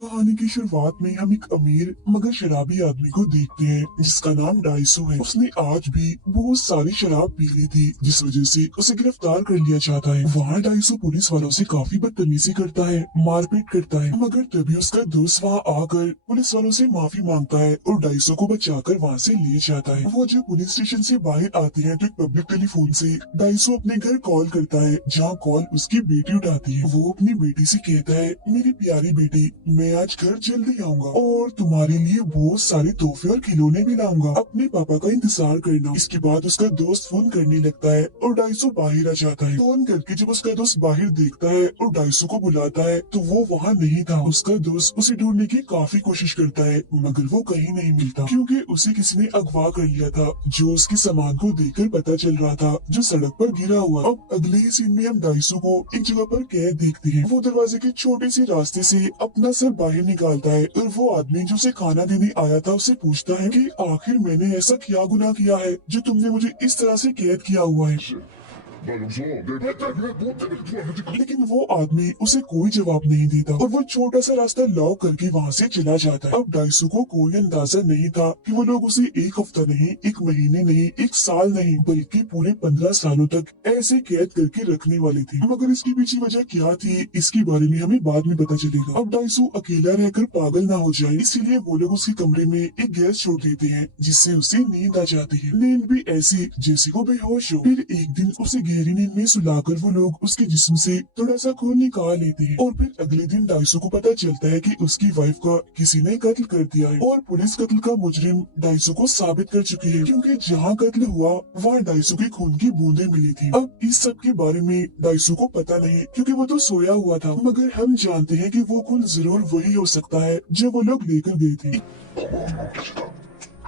कहानी की शुरुआत में हम एक अमीर मगर शराबी आदमी को देखते हैं जिसका नाम डाइसो है। उसने आज भी बहुत सारी शराब पी ली थी जिस वजह से उसे गिरफ्तार कर लिया जाता है। वहाँ डाइसो पुलिस वालों से काफी बदतमीजी करता है, मारपीट करता है, मगर तभी उसका दोस्त वहाँ आकर पुलिस वालों से माफी मांगता है और डाइसो को बचाकर वहाँ से ले जाता है। वो जब पुलिस स्टेशन से बाहर आते हैं तो एक पब्लिक टेलीफोन से डाइसो अपने घर कॉल करता है, जहाँ कॉल उसकी बेटी उठाती है। वो अपनी बेटी से कहता है, मेरी प्यारी बेटी, मैं आज घर जल्दी आऊंगा और तुम्हारे लिए बहुत सारे तोहफे और खिलौने भी लाऊंगा। अपने पापा का इंतजार करना। इसके बाद उसका दोस्त फोन करने लगता है और डाइसो बाहर आ जाता है। फोन करके जब उसका दोस्त बाहर देखता है और डाइसो को बुलाता है तो वो वहाँ नहीं था। उसका दोस्त उसे ढूंढने की काफी कोशिश करता है मगर वो कहीं नहीं मिलता, क्योंकि उसे किसी ने अगवा कर लिया था जो उसके सामान को देखकर पता चल रहा था, जो सड़क पर गिरा हुआ। अब अगले ही सीन में हम डाइसो को एक जगह पर कैद देखते हैं। वो दरवाजे के छोटे से रास्ते से अपना सर बाहर निकालता है और वो आदमी जो उसे खाना देने आया था उससे पूछता है कि आखिर मैंने ऐसा क्या गुनाह किया है जो तुमने मुझे इस तरह से कैद किया हुआ है। लेकिन वो आदमी उसे कोई जवाब नहीं देता और वो छोटा सा रास्ता लॉक करके वहाँ से चला जाता है। अब डाइसो को कोई अंदाजा नहीं था कि वो लोग उसे एक हफ्ता नहीं, एक महीने नहीं, एक साल नहीं, बल्कि पूरे 15 सालों तक ऐसे कैद करके रखने वाले थे। मगर इसकी पीछे वजह क्या थी, इसके बारे में हमें बाद में पता चलेगा। अब डाइसो अकेला रहकर पागल ना हो जाए, इसीलिए वो लोग उसके कमरे में एक गैस छोड़ देते हैं जिससे उसे नींद आ जाती है। नींद भी ऐसी जैसे वो बेहोश हो। फिर एक दिन उसे गहरी नींद में सुलाकर वो लोग उसके जिस्म से थोड़ा सा खून निकाल लेते हैं और फिर अगले दिन डाइसो को पता चलता है कि उसकी वाइफ का किसी ने कत्ल कर दिया है और पुलिस कत्ल का मुजरिम डाइसो को साबित कर चुकी है, क्योंकि जहाँ कत्ल हुआ वहाँ डाइसो के खून की बूंदें मिली थी। अब इस सब के बारे में डाइसो को पता नहीं, क्योंकि वो तो सोया हुआ था, मगर हम जानते हैं कि वो खून जरूर वही हो सकता है जो वो लोग लेकर गए थे।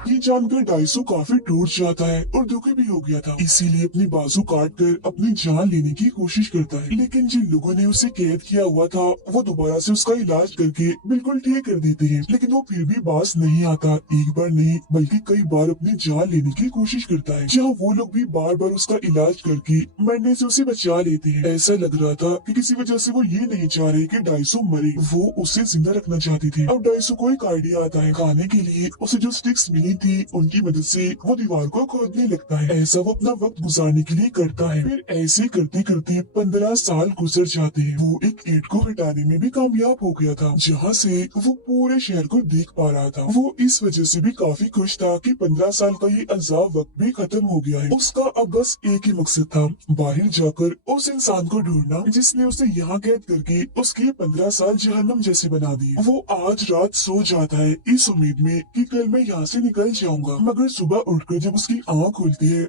ये जानकर डाइसो काफी टूट जाता है और दुखी भी हो गया था, इसीलिए अपनी बाजू काट कर अपनी जान लेने की कोशिश करता है। लेकिन जिन लोगों ने उसे कैद किया हुआ था वो दोबारा से उसका इलाज करके बिल्कुल ठीक कर देते हैं, लेकिन वो फिर भी बाज नहीं आता। एक बार नहीं बल्कि कई बार अपनी जान लेने की कोशिश करता है, जहाँ वो लोग भी बार बार उसका इलाज करके मरने से उसे बचा लेते हैं। ऐसा लग रहा था कि किसी वजह से वो ये नहीं चाह रहे कि डाइसो मरे, वो उसे जिंदा रखना चाहती थी। अब डाइसो को एक आइडिया आता है। खाने के लिए उसे जो स्टिक्स मिली थी उनकी मदद से वो दीवार को खोदने लगता है। ऐसा वो अपना वक्त गुजारने के लिए करता है। फिर ऐसे करते करते 15 साल गुजर जाते हैं। वो एक ईंट को हटाने में भी कामयाब हो गया था, जहाँ से वो पूरे शहर को देख पा रहा था। वो इस वजह से भी काफी खुश था कि 15 साल का ये अजाब वक्त भी खत्म हो गया है। उसका अब बस एक ही मकसद था, बाहर जाकर उस इंसान को ढूंढना जिसने उसे यहाँ कैद करके उसके 15 साल जहन्नम जैसे बना दिए। वो आज रात सो जाता है इस उम्मीद में कि कल मैं यहाँ से निकल जाऊंगा, मगर सुबह उठकर जब उसकी आँख खुलती है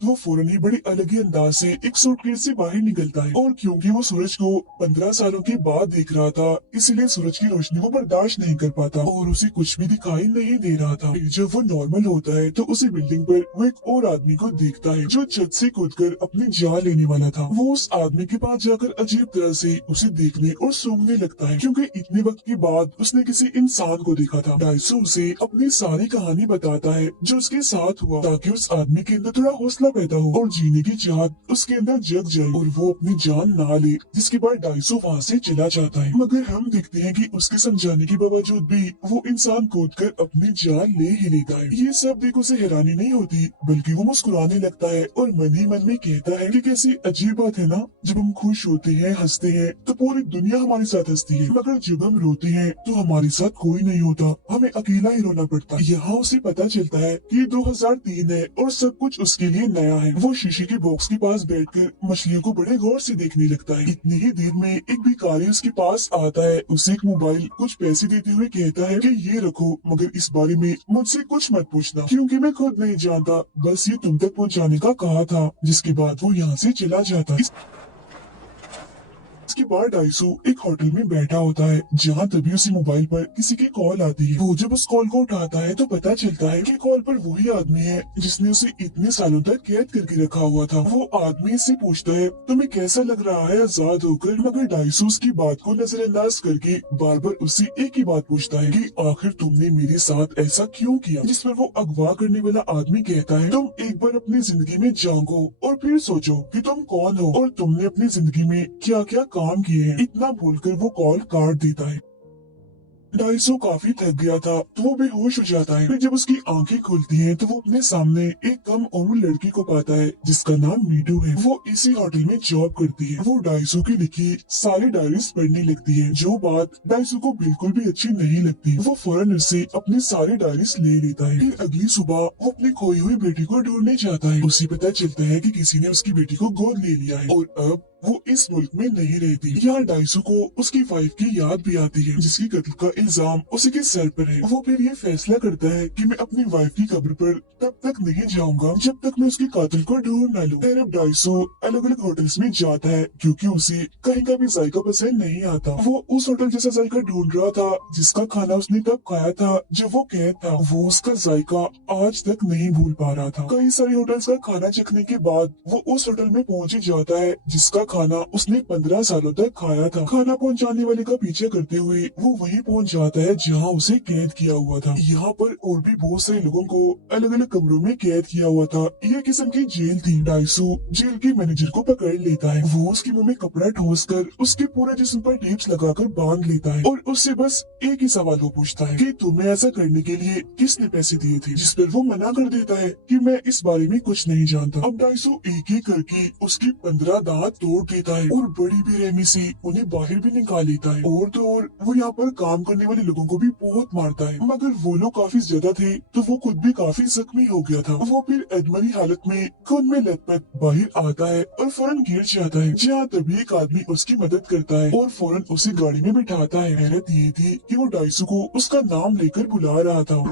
वो फौरन ही बड़े अलग ही अंदाज से एक सूटकेस से बाहर निकलता है। और क्योंकि वो सूरज को 15 सालों के बाद देख रहा था, इसलिए सूरज की रोशनी को बर्दाश्त नहीं कर पाता और उसे कुछ भी दिखाई नहीं दे रहा था। फिर जब वो नॉर्मल होता है तो उसी बिल्डिंग पर वो एक और आदमी को देखता है जो छत से कूदकर अपनी जान लेने वाला था। वो उस आदमी के पास जाकर अजीब तरह से उसे देखने और सूंघने लगता है, क्योंकि इतने वक्त के बाद उसने किसी इंसान को देखा था। डाइसो उसे अपनी सारी कहानी बताता है जो उसके साथ हुआ, ताकि उस आदमी के अंदर थोड़ा हौसला पैदा हो और जीने की चाहत उसके अंदर जग जाए और वो अपनी जान ना ले। जिसके बाद डाइसो वहाँ से चला जाता है, मगर हम देखते हैं कि उसके समझाने के बावजूद भी वो इंसान कूदकर अपनी जान ले ही लेता है। ये सब देख उसे हैरानी नहीं होती, बल्कि वो मुस्कुराने लगता है और मन ही मन में कहता है कि कैसी अजीब बात है ना, जब हम खुश होते हैं, हंसते हैं तो पूरी दुनिया हमारे साथ हंसती है, मगर जब हम रोते हैं तो हमारे साथ कोई नहीं होता, हमें अकेला ही रोना पड़ता है। यहाँ उसे पता चलता है कि 2003 है और सब कुछ उसके लिए नया है। वो शीशे के बॉक्स के पास बैठकर मछलियों को बड़े गौर से देखने लगता है। इतनी ही देर में एक भिखारी उसके पास आता है, उसे एक मोबाइल कुछ पैसे देते हुए कहता है कि ये रखो, मगर इस बारे में मुझसे कुछ मत पूछना, क्योंकि मैं खुद नहीं जानता, बस ये तुम तक पहुँचाने का कहा था। जिसके बाद वो यहाँ से चला जाता है। इसके बाद डाइसो एक होटल में बैठा होता है, जहाँ तभी उसे मोबाइल पर किसी की कॉल आती है। वो जब उस कॉल को उठाता है तो पता चलता है कि कॉल पर वही आदमी है जिसने उसे इतने सालों तक कैद करके रखा हुआ था। वो आदमी से पूछता है, तुम्हें कैसा लग रहा है आजाद होकर, मगर डाइसो उसकी बात को नजरअंदाज करके बार बार उससे एक ही बात पूछता है कि आखिर तुमने मेरे साथ ऐसा क्यों किया। जिस पर वो अगवा करने वाला आदमी कहता है, तुम एक बार अपनी जिंदगी में झांको और फिर सोचो कि तुम कौन हो और तुमने अपनी जिंदगी में क्या क्या काम किए हैं, इतना बोलकर वो कॉल काट देता है। डाइसो काफी थक गया था तो वो बेहोश हो जाता है। फिर जब उसकी आंखें खुलती हैं तो वो अपने सामने एक कम उम्र लड़की को पाता है जिसका नाम मीडू है। वो इसी होटल में जॉब करती है। वो डाइसो की लिखी सारी डायरीज पढ़ने लगती है, जो बात डाइसो को बिल्कुल भी अच्छी नहीं लगती। वो फौरन उससे अपनी सारी डायरीज ले लेता है। फिर अगली सुबह वो अपनी खोई हुई बेटी को ढूंढने जाता है। उसे पता चलता है कि किसी ने उसकी बेटी को गोद ले लिया है और अब वो इस मुल्क में नहीं रहती। यहाँ डाइसो को उसकी वाइफ की याद भी आती है जिसकी कत्ल का इल्जाम उसी के सर पर है। वो फिर ये फैसला करता है कि मैं अपनी वाइफ की कब्र पर तब तक नहीं जाऊंगा जब तक मैं उसके कातिल को ढूंढ न लूं। फिर अब डाइसो अलग अलग होटल्स में जाता है क्योंकि उसे कहीं का भी जायका पसंद नहीं आता। वो उस होटल जैसा जायका ढूंढ रहा था जिसका खाना उसने तब खाया था जब वो कैद था। वो उसका जायका आज तक नहीं भूल पा रहा था। कई सारे होटल्स का खाना चखने के बाद वो उस होटल में पहुंच ही जाता है जिसका खाना उसने 15 सालों तक खाया था। खाना पहुंचाने वाले का पीछे करते हुए वो वहीं पहुंच जाता है जहां उसे कैद किया हुआ था। यहाँ पर और भी बहुत सारे लोगों को अलग अलग कमरों में कैद किया हुआ था। यह किस्म की जेल थी। डाइसो जेल के मैनेजर को पकड़ लेता है। वो उसके मुंह में कपड़ा ठोस कर उसके पूरे जिस्म पर टेप्स लगाकर बांध लेता है और उससे बस एक ही सवाल वो पूछता है कि तुम्हें ऐसा करने के लिए किसने पैसे दिए थे, जिस पर वो मना कर देता है कि मैं इस बारे में कुछ नहीं जानता। अब डाइसो एक एक करके उसकी 15 दांत तोड़ देता है और बड़ी बेरहमी से उन्हें बाहर भी निकाल लेता है। और तो और वो यहाँ पर काम करने वाले लोगों को भी बहुत मारता है, मगर वो लोग काफी ज्यादा थे तो वो खुद भी काफी जख्मी हो गया था। वो फिर अधमरी हालत में खून में लथपथ बाहर आता है और फौरन गिर जाता है, जहाँ तभी एक आदमी उसकी मदद करता है और फौरन उसे गाड़ी में बिठाता है। हैरत ये थी कि वो डाइसो को उसका नाम लेकर बुला रहा था,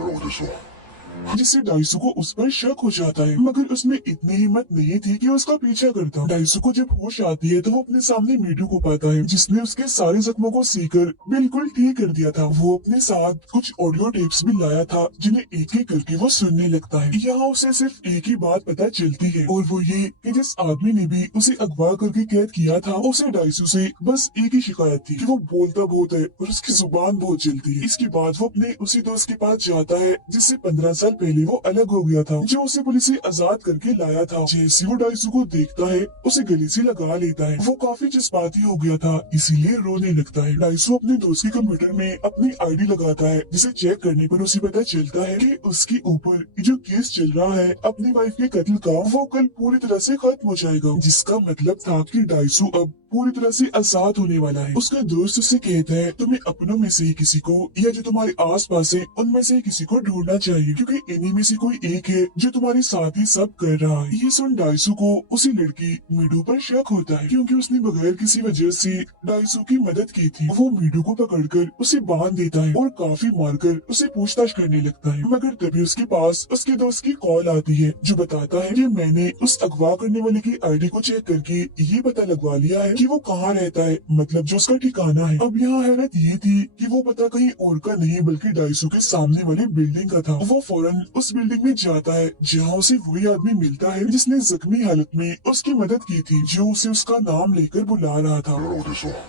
जिससे डाइसो को उस पर शक हो जाता है, मगर उसमें इतनी हिम्मत नहीं थी कि उसका पीछा करता। डाइसो को जब होश आती है तो वो अपने सामने मीडू को पाता है जिसने उसके सारे जख्मों को सीकर बिल्कुल ठीक कर दिया था। वो अपने साथ कुछ ऑडियो टेप्स भी लाया था जिन्हें एक एक करके वो सुनने लगता है। यहाँ उसे सिर्फ एक ही बात पता चलती है और वो ये कि जिस आदमी ने भी उसे अगवा करके कैद किया था उसे डाइसो से बस एक ही शिकायत थी कि वो बोलता बहुत है और उसकी जुबान बहुत चलती है। इसके बाद वो अपने उसी दोस्त के पास जाता है जिससे 15 साल पहले वो अलग हो गया था, जो उसे पुलिस से आजाद करके लाया था। जैसे वो डाइसो को देखता है उसे गले से लगा लेता है। वो काफी जज्बाती हो गया था इसीलिए रोने लगता है। डाइसो अपने दोस्त के कंप्यूटर में अपनी आईडी लगाता है जिसे चेक करने पर उसे पता चलता है कि उसके ऊपर जो केस चल रहा है अपनी वाइफ के कत्ल का, वो कल पूरी तरह से खत्म हो जाएगा, जिसका मतलब था कि डाइसो अब पूरी तरह से आजाद होने वाला है। उसका दोस्त उससे कहता है तुम्हें अपनों में से ही किसी को या जो तुम्हारे आस पास है उनमें से किसी को ढूंढना चाहिए क्योंकि इन्हीं में से कोई एक है जो तुम्हारे साथ ही सब कर रहा है। ये सुन डाइसो को उसी लड़की मीडू पर शक होता है क्योंकि उसने बगैर किसी वजह से डाइसो की मदद की थी। वो मीडू को पकड़कर उसे बांध देता है और काफी मारकर उसे पूछताछ करने लगता है, मगर तभी उसके पास उसके दोस्त की कॉल आती है जो बताता है कि मैंने उस अगवा करने वाले की आईडी को चेक करके ये पता लगवा लिया है कि वो कहाँ रहता है, मतलब जो उसका ठिकाना है। अब यहाँ हैरत ये थी कि वो पता कहीं और का नहीं बल्कि डाइसो के सामने वाली बिल्डिंग का था। वो फौरन उस बिल्डिंग में जाता है जहाँ उसे वही आदमी मिलता है जिसने जख्मी हालत में उसकी मदद की थी, जो उसे उसका नाम लेकर बुला रहा था।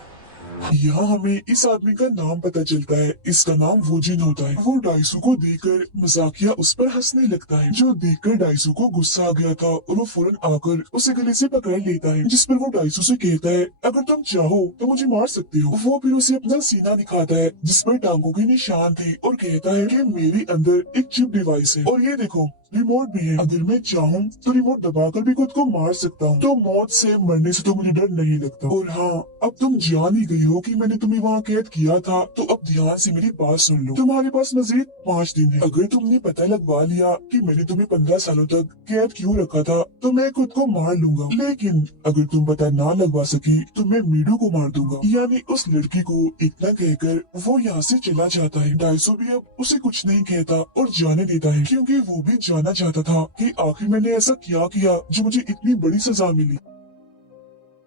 यहाँ हमें इस आदमी का नाम पता चलता है, इसका नाम वोजिन होता है। वो डाइसो को देखकर मजाकिया उस पर हंसने लगता है, जो देखकर डाइसो को गुस्सा आ गया था और वो फौरन आकर उसे गले से पकड़ लेता है, जिस पर वो डाइसो से कहता है अगर तुम चाहो तो मुझे मार सकते हो। वो फिर उसे अपना सीना दिखाता है जिस पर टांगों के निशान थे और कहता है कि मेरे अंदर एक चिप डिवाइस है और ये देखो रिमोट भी है, अगर मैं चाहूँ तो रिमोट दबाकर भी खुद को मार सकता हूँ। तो मौत से मरने से तो मुझे डर नहीं लगता। और हाँ, अब तुम जान ही गई हो कि मैंने तुम्हें वहाँ कैद किया था, तो अब ध्यान से मेरी बात सुन लो। तुम्हारे पास मजीद 5 दिन है। अगर तुमने पता लगवा लिया कि मैंने तुम्हें 15 सालों तक कैद क्यों रखा था तो मैं खुद को मार लूंगा, लेकिन अगर तुम पता ना लगवा सकी तो मैं मीडू को मार दूंगा। यानी उस लड़की को इतना कहकर वो यहाँ से चला जाता है। डाइसो भी अब उसे कुछ नहीं कहता और जाने देता है क्योंकि वो भी जानना चाहता था कि आखिर मैंने ऐसा क्या किया जो मुझे इतनी बड़ी सजा मिली।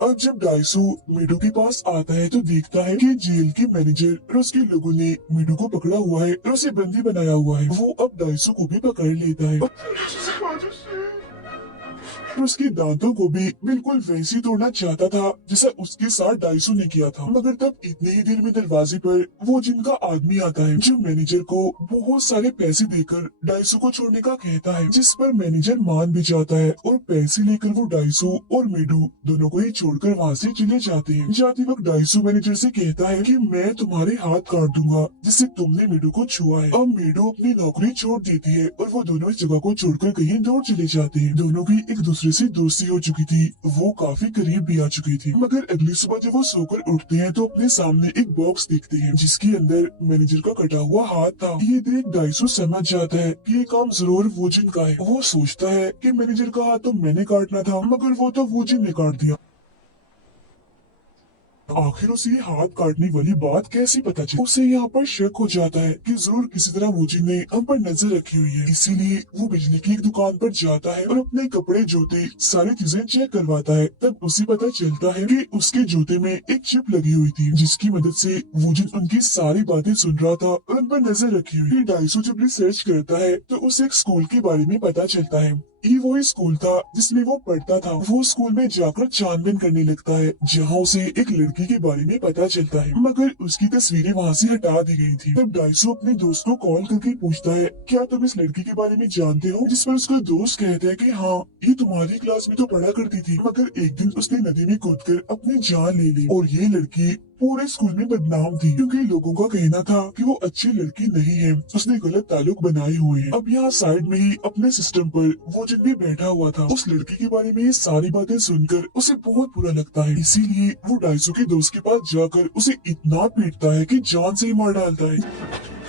अब जब डाइसो मीडू के पास आता है तो देखता है कि जेल के मैनेजर और उसके लोगों ने मीडू को पकड़ा हुआ है और उसे बंदी बनाया हुआ है। वो अब डाइसो को भी पकड़ लेता है। और उसके दांतों को भी बिल्कुल वैसे ही तोड़ना चाहता था जैसा उसके साथ डाइसू ने किया था। मगर तब इतनी ही देर में दरवाजे पर वो जिनका आदमी आता है जो मैनेजर को बहुत सारे पैसे देकर डाइसू को छोड़ने का कहता है, जिस पर मैनेजर मान भी जाता है और पैसे लेकर वो डाइसू और मीडू दोनों को ही छोड़कर वहाँ से चले जाते हैं। जाते वक्त डाइसू मैनेजर से कहता है कि मैं तुम्हारे हाथ काट दूंगा जिससे तुमने मीडू को छुआ है। अब मीडू अपनी नौकरी छोड़ देती है और वो दोनों इस जगह को छोड़कर कहीं दूर चले जाते हैं। दोनों की एक दूसरे से दोस्ती हो चुकी थी, वो काफी करीब भी आ चुकी थी। मगर अगली सुबह जब वो सोकर उठते हैं तो अपने सामने एक बॉक्स देखते हैं जिसके अंदर मैनेजर का कटा हुआ हाथ था। ये देख डाइसू समझ जाता है कि ये काम जरूर वोजिन का है। वो सोचता है कि मैनेजर का हाथ तो मैंने काटना था मगर वो तो वोजिन ने काट दिया। आखिर उसे ये हाथ काटने वाली बात कैसे पता चली? उसे यहाँ पर शक हो जाता है कि जरूर किसी तरह वोजिन ने हम पर नजर रखी हुई है। इसीलिए वो बिजली की एक दुकान पर जाता है और अपने कपड़े जूते सारी चीजें चेक करवाता है। तब उसे पता चलता है कि उसके जूते में एक चिप लगी हुई थी जिसकी मदद से वोजिन उनकी सारी बातें सुन रहा था और उन पर नजर रखी हुई। डाइसू जब रिसर्च करता है तो उसे एक स्कूल के बारे में पता चलता है। ये वही स्कूल था जिसमें वो पढ़ता था। वो स्कूल में जाकर छानबीन करने लगता है जहाँ उसे एक लड़की के बारे में पता चलता है, मगर उसकी तस्वीरें वहाँ से हटा दी गई थी। तब डाइसू अपने दोस्त को कॉल करके पूछता है, क्या तुम इस लड़की के बारे में जानते हो? जिस पर उसका दोस्त कहता है कि हाँ, ये तुम्हारी क्लास में तो पढ़ा करती थी, मगर एक दिन उसने नदी में कूदकर अपनी जान ले ली। और ये लड़की पूरे स्कूल में बदनाम थी क्योंकि लोगों का कहना था कि वो अच्छी लड़की नहीं है, उसने गलत ताल्लुक बनाए हुए हैं। अब यहाँ साइड में ही अपने सिस्टम पर वो जिन भी बैठा हुआ था, उस लड़की के बारे में ये सारी बातें सुनकर उसे बहुत बुरा लगता है। इसीलिए वो डाइसू के दोस्त के पास जाकर उसे इतना पीटता है कि जान से ही मार डालता है।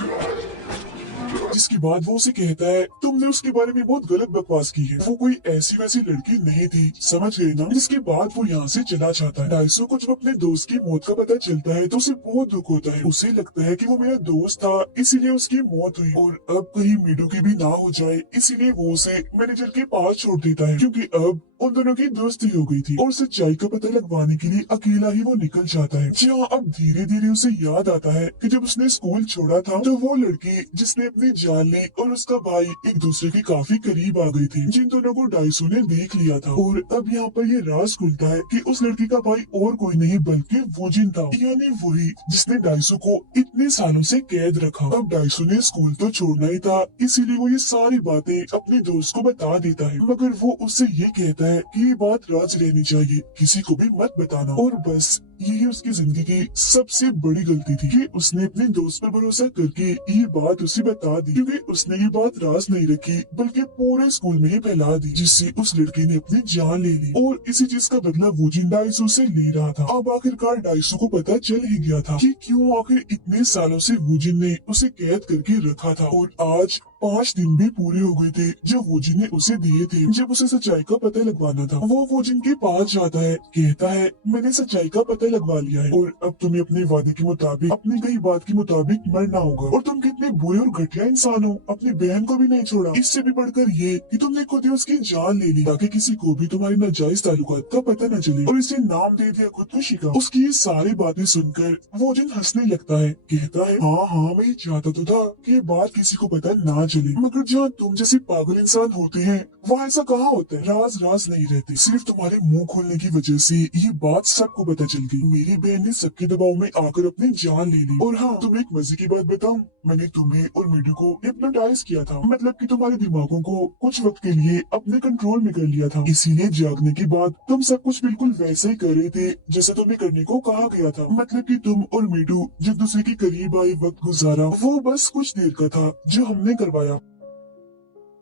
जिसके बाद वो उसे कहता है, तुमने उसके बारे में बहुत गलत बकवास की है, वो कोई ऐसी वैसी लड़की नहीं थी, समझ गए ना? जिसके बाद वो यहाँ से चला जाता है। डाइसू को जब अपने दोस्त की मौत का पता चलता है तो उसे बहुत दुख होता है। उसे लगता है कि वो मेरा दोस्त था इसीलिए उसकी मौत हुई और अब कहीं मीडू की भी ना हो जाए, इसीलिए वो उसे मैनेजर के पास छोड़ देता है क्योंकि अब उन दोनों की दोस्ती हो गई थी। और सच्चाई का पता लगवाने के लिए अकेला ही वो निकल जाता है। जहाँ अब धीरे धीरे उसे याद आता है कि जब उसने स्कूल छोड़ा था तो वो लड़की जिसने अपनी जान ली और उसका भाई एक दूसरे के काफी करीब आ गए थे, जिन दोनों को डाइसू ने देख लिया था। और अब यहाँ पर ये राज खुलता है कि उस लड़की का भाई और कोई नहीं बल्कि वोजिन था, यानी वही जिसने डाइसू को इतने सालों से कैद रखा। अब डाइसू ने स्कूल तो छोड़ना ही था, इसीलिए वो ये सारी बातें अपने दोस्त को बता देता है, मगर वो उससे ये कहता है कि ये बात राज रहनी चाहिए, किसी को भी मत बताना। और बस यही उसकी जिंदगी की सबसे बड़ी गलती थी कि उसने अपने दोस्त पर भरोसा करके ये बात उसे बता दी, क्योंकि उसने ये बात राज नहीं रखी बल्कि पूरे स्कूल में ही फैला दी, जिससे उस लड़की ने अपनी जान ले ली। और इसी चीज का बदला वोजिन डाइसू से ले रहा था। अब आखिरकार डाइसू को पता चल ही गया था कि क्यों आखिर इतने सालों से वोजिन ने उसे कैद करके रखा था। और आज 5 दिन भी पूरे हो गए थे जो वोजिन ने उसे दिए थे। जब उसे सच्चाई का पता लगवाना था, वो वोजिन के पास जाता है, कहता है, मैंने सच्चाई का पता लगवा लिया है और अब तुम्हें अपने वादे के मुताबिक, अपनी कही बात के मुताबिक मरना होगा। और तुम कितने बुरे और घटिया इंसान हो, अपनी बहन को भी नहीं छोड़ा। इससे भी बढ़कर ये कि तुमने खुद ही उसकी जान ले ली ताकि किसी को भी तुम्हारी नाजायज ताल्लुकात का पता न चले, और इसे नाम दे दिया खुदकुशी का। उसकी ये सारी बातें सुनकर वोजिन हंसने लगता है, कहता है, हाँ मैं चाहता तो था कि ये बात किसी को पता ना चले, मगर जहाँ तुम जैसे पागल इंसान होते हैं वहाँ ऐसा कहाँ होता है। राज राज नहीं रहते, सिर्फ तुम्हारे मुंह खोलने की वजह से ये बात सबको पता चल गई। मेरी बहन ने सबके दबाव में आकर अपनी जान ले ली। और हाँ, तुम्हें एक मजे की बात बताऊं, मैंने तुम्हें और मीडू को हिप्नोटाइज किया था, मतलब कि तुम्हारे दिमागों को कुछ वक्त के लिए अपने कंट्रोल में कर लिया था। इसीलिए जागने के बाद तुम सब कुछ बिल्कुल वैसे ही कर रहे थे जैसा तुम्हें करने को कहा गया था। मतलब कि तुम और मीडू जब दूसरे के करीब आए वक्त गुजारा, वो बस कुछ देर का था जो हमने करवाया।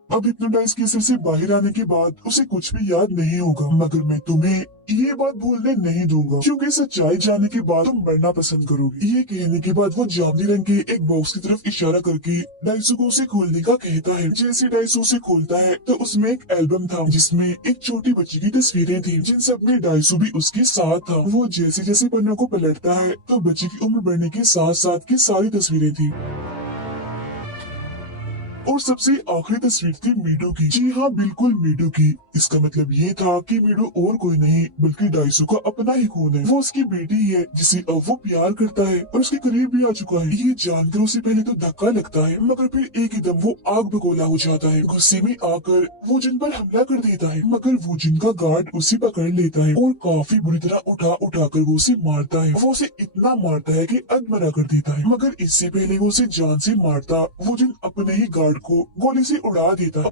अब हिप्नोटाइज के असर से बाहर आने के बाद उसे कुछ भी याद नहीं होगा, मगर मैं तुम्हें ये बात भूलने नहीं दूंगा क्योंकि सच्चाई जानने के बाद तुम मरना पसंद करोगे। ये कहने के बाद वो जामुनी रंग के एक बॉक्स की तरफ इशारा करके डाइसू को उसे खोलने का कहता है। जैसे डाइसू उसे खोलता है तो उसमें एक एल्बम था जिसमें एक छोटी बच्ची की तस्वीरें थी, जिन सब में डाइसू भी उसके साथ था। वो जैसे जैसे पन्नों को पलटता है तो बच्ची की उम्र बढ़ने के साथ साथ की सारी तस्वीरें थी। और सबसे आखिरी तस्वीर थी मीडू की। जी हाँ, बिल्कुल मीडू की। इसका मतलब ये था कि मीडू और कोई नहीं बल्कि डाइसू का अपना ही खून है। वो उसकी बेटी है जिसे अब वो प्यार करता है और उसके करीब भी आ चुका है। ये जानकर उसे पहले तो धक्का लगता है, मगर फिर एक ही दम वो आग बगोला हो जाता है। गुस्से में आकर वो जिन पर हमला कर देता है, मगर वो जिनका गार्ड उसे पकड़ लेता है और काफी बुरी तरह उठाकर वो उसे मारता है। वो उसे इतना मारता है कि अधमरा कर देता है, मगर इससे पहले वो उसे जान से मारता वो जिन अपने ही गार्ड को गोली से उड़ा देता।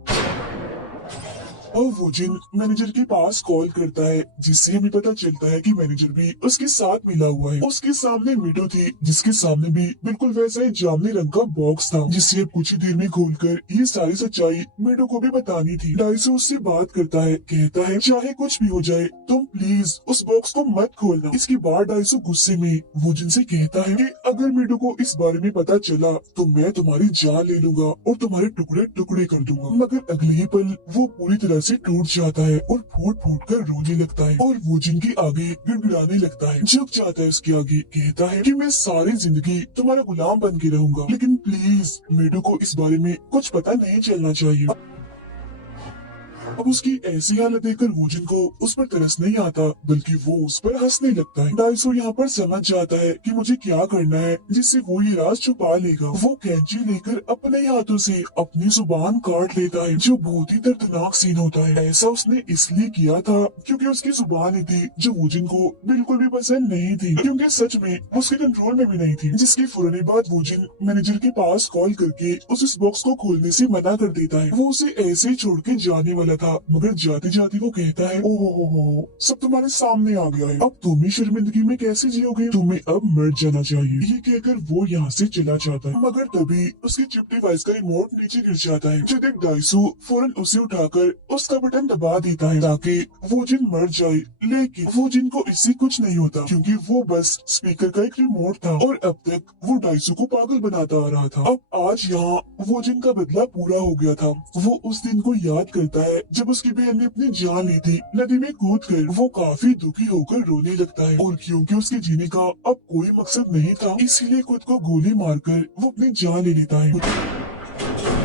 और वो जिन मैनेजर के पास कॉल करता है, जिससे हमें पता चलता है कि मैनेजर भी उसके साथ मिला हुआ है। उसके सामने मीडू थी, जिसके सामने भी बिल्कुल वैसा ही जामुनी रंग का बॉक्स था, जिसे अब कुछ ही देर में खोलकर ये सारी सच्चाई मीडू को भी बतानी थी। डाइसो उससे बात करता है, कहता है चाहे कुछ भी हो जाए तुम प्लीज उस बॉक्स को मत खोलना। इसके बाद डाइसो गुस्से में वो जिनसे कहता है कि अगर मीडू को इस बारे में पता चला तो मैं तुम्हारी जान ले लूंगा और तुम्हारे टुकड़े टुकड़े कर दूंगा। मगर अगले ही पल वो पूरी तरह से टूट जाता है और फूट फूट कर रोने लगता है और वो जिनके आगे गिड़गिड़ाने लगता है, झुक जाता है उसके आगे, कहता है कि मैं सारी जिंदगी तुम्हारा गुलाम बन के रहूंगा, लेकिन प्लीज मीडू को इस बारे में कुछ पता नहीं चलना चाहिए। अब उसकी ऐसी हालत देखकर वोजिन को उस पर तरस नहीं आता बल्कि वो उस पर हंसने लगता है। डाइसो यहाँ पर समझ जाता है कि मुझे क्या करना है जिससे वो ये राज छुपा लेगा। वो कैंची लेकर अपने हाथों से अपनी जुबान काट लेता है, जो बहुत ही दर्दनाक सीन होता है। ऐसा उसने इसलिए किया था क्योंकि उसकी जुबान ही थी जो वोजिन को बिल्कुल भी पसंद नहीं थी, क्योंकि सच में उसके कंट्रोल में भी नहीं थी। जिसके फौरन बाद वोजिन मैनेजर के पास कॉल करके उस बॉक्स को खोलने से मना कर देता है। वो उसे ऐसे ही छोड़ के जाने वाला था, मगर जाते जाते वो कहता है ओहो हो, सब तुम्हारे सामने आ गया है, अब तुम ही शर्मिंदगी में कैसे जियोगे, तुम्हें अब मर जाना चाहिए। ये कहकर वो यहाँ से चला जाता है, मगर तभी उसके चिप डिवाइस का रिमोट नीचे गिर जाता है। जो देख डाइसू फौरन उसे उठाकर उसका बटन दबा देता है ताकि वो जिन मर जाए, लेकिन वो जिन को इससे कुछ नहीं होता क्योंकि वो बस स्पीकर का एक रिमोट था और अब तक वो डाइसू को पागल बनाता आ रहा था। अब आज यहाँ वो जिन का बदला पूरा हो गया था। वो उस दिन को याद करता है जब उसकी बहन ने अपनी जान ली थी। नदी में कूदकर वो काफी दुखी होकर रोने लगता है और क्योंकि उसके जीने का अब कोई मकसद नहीं था, इसीलिए खुद को गोली मारकर वो अपनी जान ले लेता है।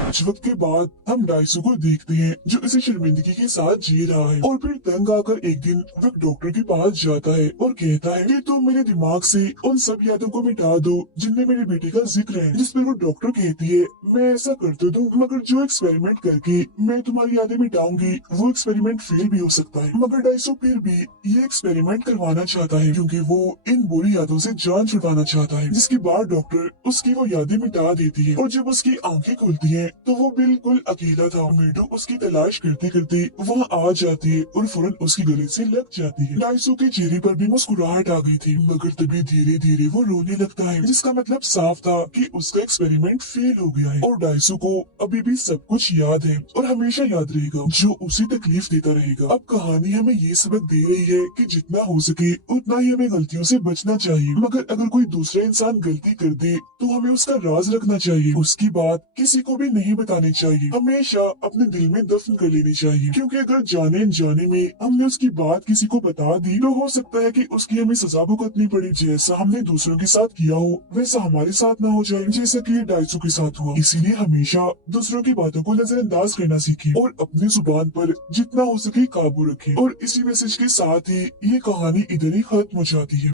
कुछ वक्त के बाद हम डाइसू को देखते हैं जो इसे शर्मिंदगी के साथ जी रहा है और फिर तंग आकर एक दिन वो डॉक्टर के पास जाता है और कहता है कि तुम मेरे दिमाग से उन सब यादों को मिटा दो जिनमें मेरे बेटे का जिक्र है। जिस पर वो डॉक्टर कहती है मैं ऐसा कर तो दूं, मगर जो एक्सपेरिमेंट करके मैं तुम्हारी यादें मिटाऊंगी वो एक्सपेरिमेंट फेल भी हो सकता है। मगर डाइसू फिर भी ये एक्सपेरिमेंट करवाना चाहता है क्योंकि वो इन बुरी यादों से जान छुड़वाना चाहता है। जिसके बाद डॉक्टर उसकी वो यादें मिटा देती है और जब उसकी आंखें खुलती है तो वो बिल्कुल अकेला था। मीडू उसकी तलाश करते करते वहाँ आ जाती है और फौरन उसकी गले से लग जाती है। डाइसू के चेहरे पर भी मुस्कुराहट आ गई थी, मगर तभी धीरे धीरे वो रोने लगता है, जिसका मतलब साफ था कि उसका एक्सपेरिमेंट फेल हो गया है और डाइसू को अभी भी सब कुछ याद है और हमेशा याद रहेगा, जो उसे तकलीफ देता रहेगा। अब कहानी हमें ये सबक दे रही है कि जितना हो सके उतना ही हमें गलतियों से बचना चाहिए, मगर अगर कोई दूसरा इंसान गलती कर दे तो हमें उसका राज रखना चाहिए, उसकी बात किसी को भी नहीं बतानी चाहिए, हमेशा अपने दिल में दफन कर लेनी चाहिए, क्योंकि अगर जाने अनजाने में हमने उसकी बात किसी को बता दी तो हो सकता है कि उसकी हमें सजा भुगतनी पड़े। जैसा हमने दूसरों के साथ किया हो वैसा हमारे साथ ना हो जाए, जैसा कि डाइसू के साथ हुआ। इसीलिए हमेशा दूसरों की बातों को नजरअंदाज करना सीखें और अपनी जुबान पर जितना हो सके काबू रखें। और इसी मैसेज के साथ ही ये कहानी इधर ही खत्म हो जाती है।